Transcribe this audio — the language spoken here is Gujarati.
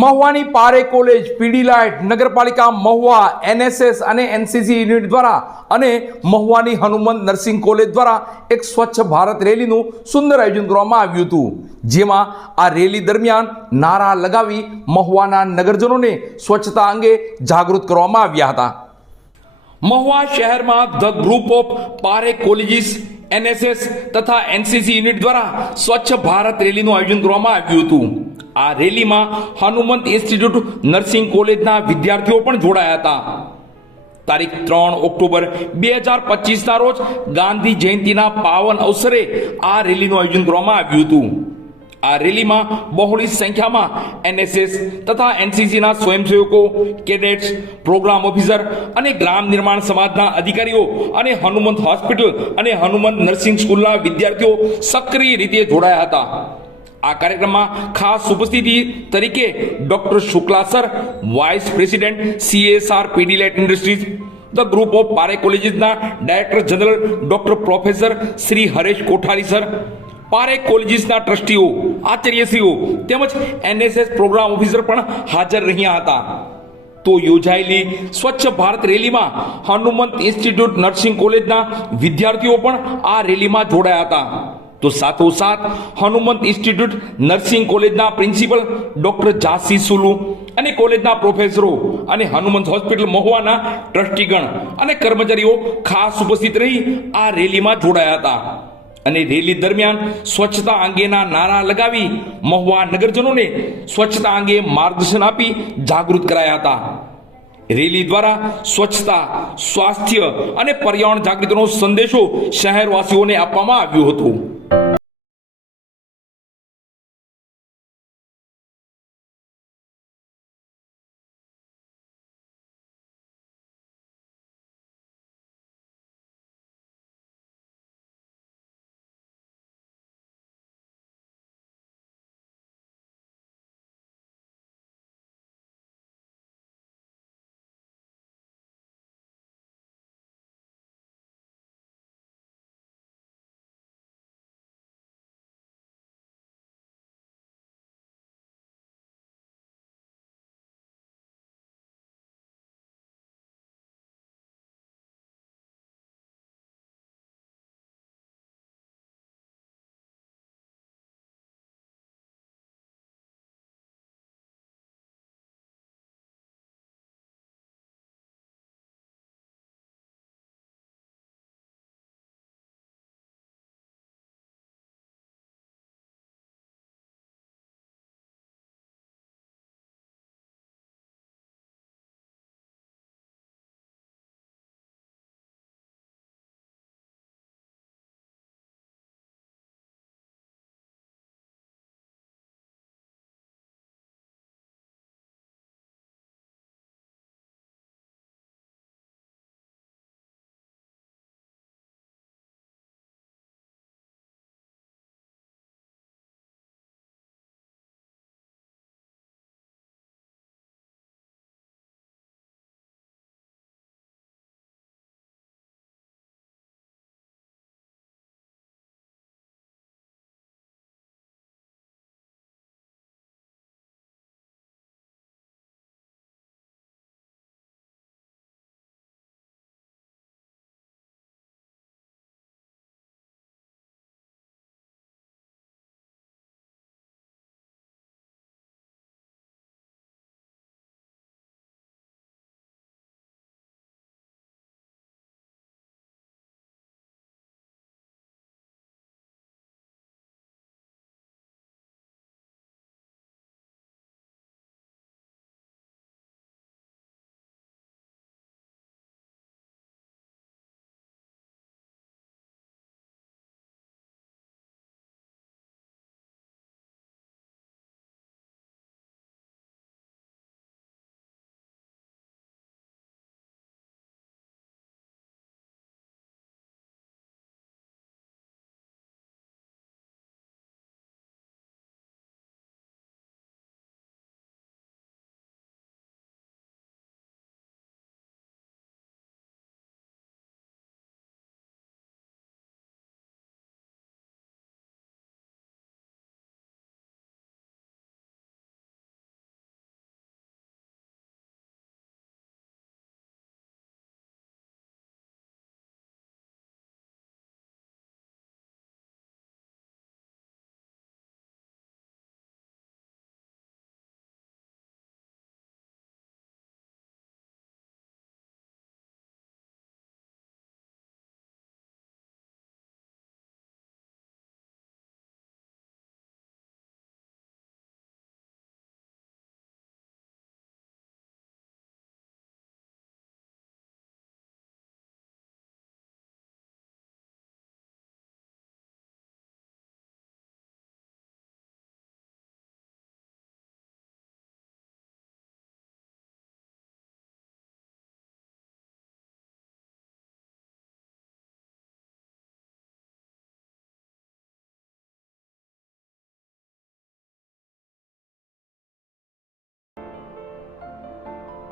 મહુવાની પારે કોલેજ, પીડીલાઇટ, નગરપાલિકા મહુવા, એનએસએસ અને એનસીસી યુનિટ દ્વારા અને મહુવાની હનુમંત નર્સિંગ કોલેજ દ્વારા એક સ્વચ્છ ભારત રેલીનું સુંદર આયોજન કરવામાં આવ્યું હતું, જેમાં આ રેલી દરમિયાન નારા લગાવી મહુવાના નગરજનોને સ્વચ્છતા અંગે જાગૃત કરવામાં આવ્યા હતા. મહુવા શહેરમાં the group of Pare colleges, NSS તથા એનસીસી યુનિટ દ્વારા સ્વચ્છ ભારત રેલીનું આયોજન કરવામાં આવ્યું હતું. આ રેલીમાં હનુમંત ઇન્સ્ટિટ્યૂટ નર્સિંગ કોલેજના વિદ્યાર્થીઓ પણ જોડાયા હતા. તારીખ 3 ઓક્ટોબર 2025ના રોજ ગાંધી જયંતિના પાવન અવસરે આ રેલીનું આયોજન કરવામાં આવ્યું હતું. આ રેલીમાં બહોળી સંખ્યામાં એનએસએસ તથા એનસીસીના સ્વયંસેવકો, કેડેટ્સ, પ્રોગ્રામ ઓફિસર અને ગ્રામ નિર્માણ સમાજના અધિકારીઓ અને હનુમંત હોસ્પિટલ અને હનુમંત નર્સિંગ સ્કૂલના વિદ્યાર્થીઓ સક્રિય રીતે જોડાયા હતા. આ કાર્યક્રમમાં ખાસ ઉપસ્થિતિ તરીકે doctor Shukla sir, vice president CSR Pidilite industries, the group of Pare કોલેજીસના director general doctor professor Shri Haresh Kothari sir, Pare કોલેજીસના ટ્રસ્ટીઓ, આચાર્યશ્રીઓ તેમજ એનએસએસ પ્રોગ્રામ ઓફિસર પણ હાજર રહ્યા હતા. તો યોજાયેલી સ્વચ્છ ભારત રેલીમાં હનુમંત ઇન્સ્ટિટ્યૂટ નર્સિંગ કોલેજના વિદ્યાર્થીઓ પણ આ રેલીમાં જોડાયા હતા. તો સાથોસાથ હનુમંત ઇન્સ્ટિટ્યૂટ નર્સિંગ કોલેજના પ્રિન્સિપલ ડોક્ટર જાસી સુલુ અને કોલેજના પ્રોફેસરો અને હનુમંત હોસ્પિટલ મહુવાના ટ્રસ્ટીગણ અને કર્મચારીઓ ખાસ ઉપસ્થિત રહી આ રેલીમાં જોડાયા હતા અને રેલી દરમિયાન સ્વચ્છતા અંગેના નારા લગાવી મહુવા નગરજનોને સ્વચ્છતા અંગે માર્ગદર્શન આપી જાગૃત કરાયા હતા. રેલી દ્વારા સ્વચ્છતા, સ્વાસ્થ્ય અને પર્યાવરણ જાગૃતિનો સંદેશો શહેરવાસીઓને આપવામાં આવ્યો હતો.